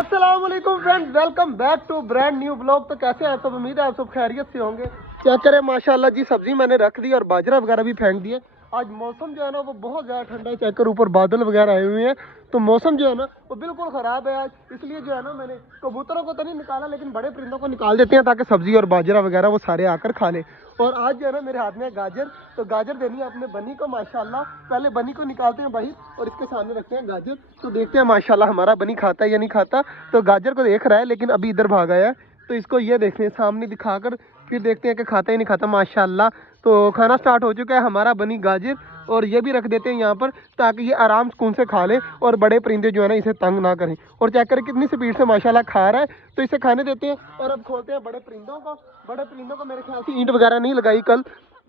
अस्सलाम वालेकुम friends, welcome back to brand new blog. तो कैसे हैं सब? उम्मीद है आप सब खैरियत से होंगे। क्या करें, माशाल्लाह जी, सब्जी मैंने रख दी और बाजरा वगैरह भी फेंक दिए। आज मौसम जो है ना वो बहुत ज़्यादा ठंडा है। चेक कर, ऊपर बादल वगैरह आए हुए हैं, तो मौसम जो है ना वो बिल्कुल ख़राब है आज। इसलिए जो है ना मैंने कबूतरों को तो नहीं निकाला, लेकिन बड़े परिंदों को निकाल देते हैं ताकि सब्जी और बाजरा वगैरह वो सारे आकर खा ले। और आज जो है ना मेरे हाथ में है गाजर, तो गाजर देनी है अपने बनी को माशाल्लाह। पहले बनी को निकालते हैं बाहर और इसके सामने रखते हैं गाजर, तो देखते हैं माशाल्लाह हमारा बनी खाता है या नहीं खाता। तो गाजर को देख रहा है लेकिन अभी इधर भाग आया है, तो इसको ये देखते हैं सामने दिखाकर, फिर देखते हैं कि खाता ही नहीं खाता माशाल्लाह। तो खाना स्टार्ट हो चुका है हमारा बनी गाजर, और ये भी रख देते हैं यहाँ पर ताकि ये आराम सुकून से खा ले और बड़े परिंदे जो है ना इसे तंग ना करें। और चेक करें कितनी स्पीड से माशाल्लाह खा रहा है, तो इसे खाने देते हैं। और अब खोलते हैं बड़े परिंदों को। बड़े परिंदों को मेरे ख्याल से ईंट वगैरह नहीं लगाई कल,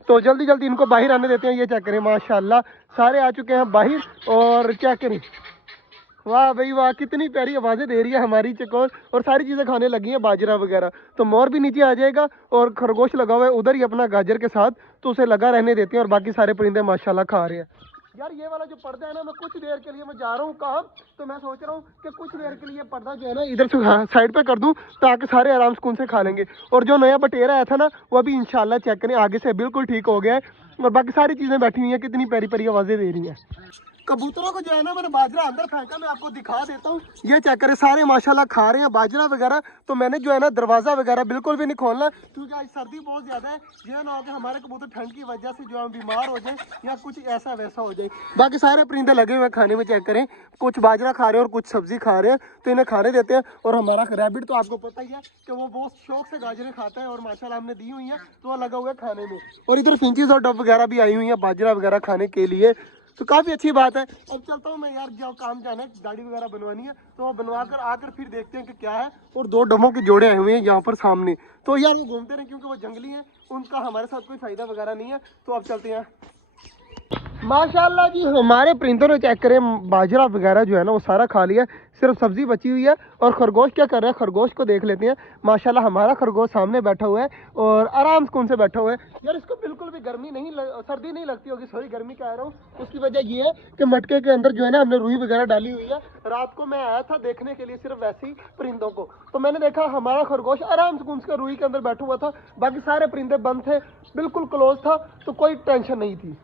तो जल्दी जल्दी इनको बाहर आने देते हैं। ये चेक करें माशाल्लाह सारे आ चुके हैं बाहर। और चेक करें, वाह भाई वाह, कितनी प्यारी आवाज़ें दे रही है हमारी चकोर, और सारी चीज़ें खाने लगी हैं बाजरा वगैरह। तो मोर भी नीचे आ जाएगा और खरगोश लगा हुआ है उधर ही अपना गाजर के साथ, तो उसे लगा रहने देते हैं और बाकी सारे परिंदे माशाल्लाह खा रहे हैं। यार ये वाला जो पर्दा है ना, मैं कुछ देर के लिए मैं जा रहा हूँ काम, तो मैं सोच रहा हूँ कि कुछ देर के लिए पर्दा जो है ना इधर से साइड पे कर दूँ ताकि सारे आराम सुकून से खा लेंगे। और जो नया बटेरा आया था ना वो अभी इंशाल्लाह चेक करें आगे से बिल्कुल ठीक हो गया है, और बाकी सारी चीज़ें बैठी हुई हैं, कितनी प्यारी प्यारी आवाज़ें दे रही हैं। कबूतरों को जो है ना मैंने बाजरा अंदर फेंका, मैं आपको दिखा देता हूँ। ये चेक करें सारे माशाल्लाह खा रहे हैं बाजरा वगैरह। तो मैंने जो है ना दरवाज़ा वगैरह बिल्कुल भी नहीं खोलना, क्योंकि आज सर्दी बहुत ज़्यादा है। ये ना हो कि हमारे कबूतर ठंड की वजह से जो है बीमार हो जाए या कुछ ऐसा वैसा हो जाए। बाकी सारे परिंदे लगे हुए हैं खाने में, चेक करें कुछ बाजरा खा रहे हैं और कुछ सब्जी खा रहे हैं, तो इन्हें खाने देते हैं। और हमारा रैबिट तो आपको पता ही है कि वो बहुत शौक से गाजरें खाता है, और माशाल्लाह हमने दी हुई है तो वो लगा हुआ है खाने में। और इधर फिंचीज और डब वगैरह भी आई हुई हैं बाजरा वगैरह खाने के लिए, तो काफ़ी अच्छी बात है। अब चलता हूँ मैं यार, जो काम जाना है गाड़ी वगैरह बनवानी है, तो वो बनवा कर आकर फिर देखते हैं कि क्या है। और दो डमों के जोड़े आए हुए हैं यहाँ पर सामने, तो यार वो घूमते रहे क्योंकि वो जंगली हैं, उनका हमारे साथ कोई फ़ायदा वगैरह नहीं है। तो अब चलते हैं। माशाल्लाह जी हमारे परिंदों ने चेक करें बाजरा वगैरह जो है ना वो सारा खा लिया, सिर्फ सब्जी बची हुई है। और खरगोश क्या कर रहा है, खरगोश को देख लेते हैं। माशाल्लाह हमारा खरगोश सामने बैठा हुआ है और आराम सुकून से बैठा हुआ है। यार इसको बिल्कुल भी गर्मी नहीं सर्दी नहीं लगती होगी, सॉरी गर्मी कह रहा हूँ। उसकी वजह ये है कि मटके के अंदर जो है ना हमने रुई वगैरह डाली हुई है। रात को मैं आया था देखने के लिए सिर्फ वैसे ही परिंदों को, तो मैंने देखा हमारा खरगोश आराम सुकून से रुई के अंदर बैठा हुआ था। बाकी सारे परिंदे बंद थे, बिल्कुल क्लोज था, तो कोई टेंशन नहीं थी।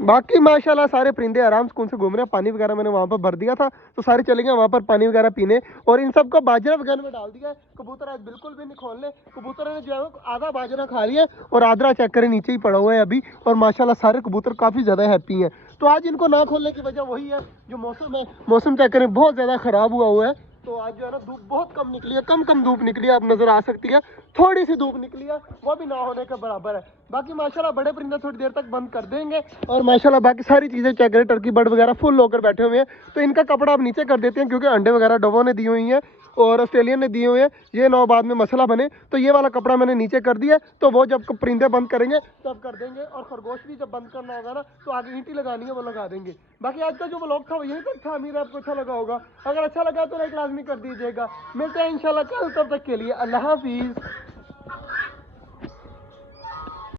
बाकी माशाल्लाह सारे परिंदे आराम सुकून से घूम रहे हैं। पानी वगैरह मैंने वहाँ पर भर दिया था, तो सारे चले गए वहाँ पर पानी वगैरह पीने, और इन सबको बाजरा वगैरह में डाल दिया है। कबूतर आज बिल्कुल भी नहीं खोलने, कबूतर ने जो है आधा बाजरा खा लिया और आधा चेक करें नीचे ही पड़ा हुआ है अभी। और माशाल्लाह सारे कबूतर काफ़ी ज़्यादा हैप्पी हैं। तो आज इनको ना खोलने की वजह वही है जो मौसम है, मौसम चेक करें बहुत ज़्यादा ख़राब हुआ है। तो आज जो है ना धूप बहुत कम निकली है, कम धूप निकली है, अब नज़र आ सकती है थोड़ी सी धूप निकली है, वो भी ना होने के बराबर है। बाकी माशाल्लाह बड़े परिंदे थोड़ी देर तक बंद कर देंगे, और माशाल्लाह बाकी सारी चीज़ें चेक करें, टर्की बर्ड वगैरह फुल होकर बैठे हुए हैं। तो इनका कपड़ा अब नीचे कर देते हैं क्योंकि अंडे वगैरह डबों ने दी हुई हैं और ऑस्ट्रेलियन ने दिए हुए हैं, ये ना बाद में मसला बने। तो ये वाला कपड़ा मैंने नीचे कर दिया, तो वो जब परिंदे बंद करेंगे तब कर देंगे। और खरगोश भी जब बंद करना होगा ना तो आगे ईंटी लगानी है वो लगा देंगे। बाकी आज का जो व्लॉग था वो यही तक था, उम्मीद है आपको अच्छा लगा होगा। अगर अच्छा लगा तो लाइक लाजमी कर दीजिएगा। मिलते हैं इंशाल्लाह कल, तब तक के लिए अल्लाह हाफिज़।